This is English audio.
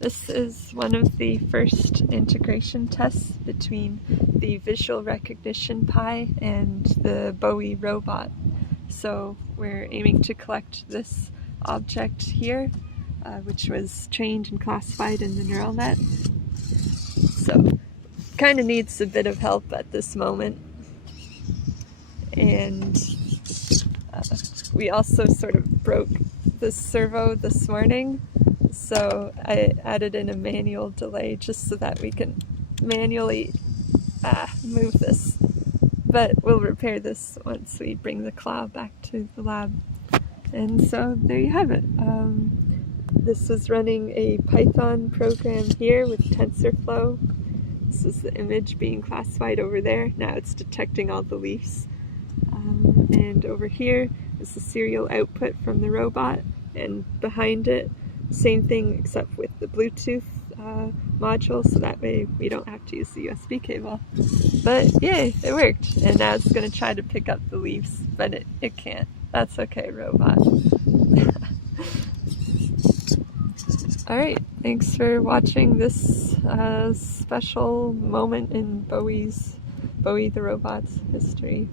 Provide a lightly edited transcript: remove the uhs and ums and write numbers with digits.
This is one of the first integration tests between the visual recognition Pi and the Bowie robot. So we're aiming to collect this object here, which was trained and classified in the neural net. So kind of needs a bit of help at this moment. And we also sort of broke the servo this morning, so I added in a manual delay just so that we can manually move this. But we'll repair this once we bring the claw back to the lab. And so there you have it. This is running a Python program here with TensorFlow. This is the image being classified over there. Now it's detecting all the leaves. And over here is the serial output from the robot, and behind it, same thing except with the Bluetooth module, so that way we don't have to use the USB cable. But yay, it worked! And now it's going to try to pick up the leaves, but it can't. That's okay, robot. Alright, thanks for watching this special moment in Bowie the robot's history.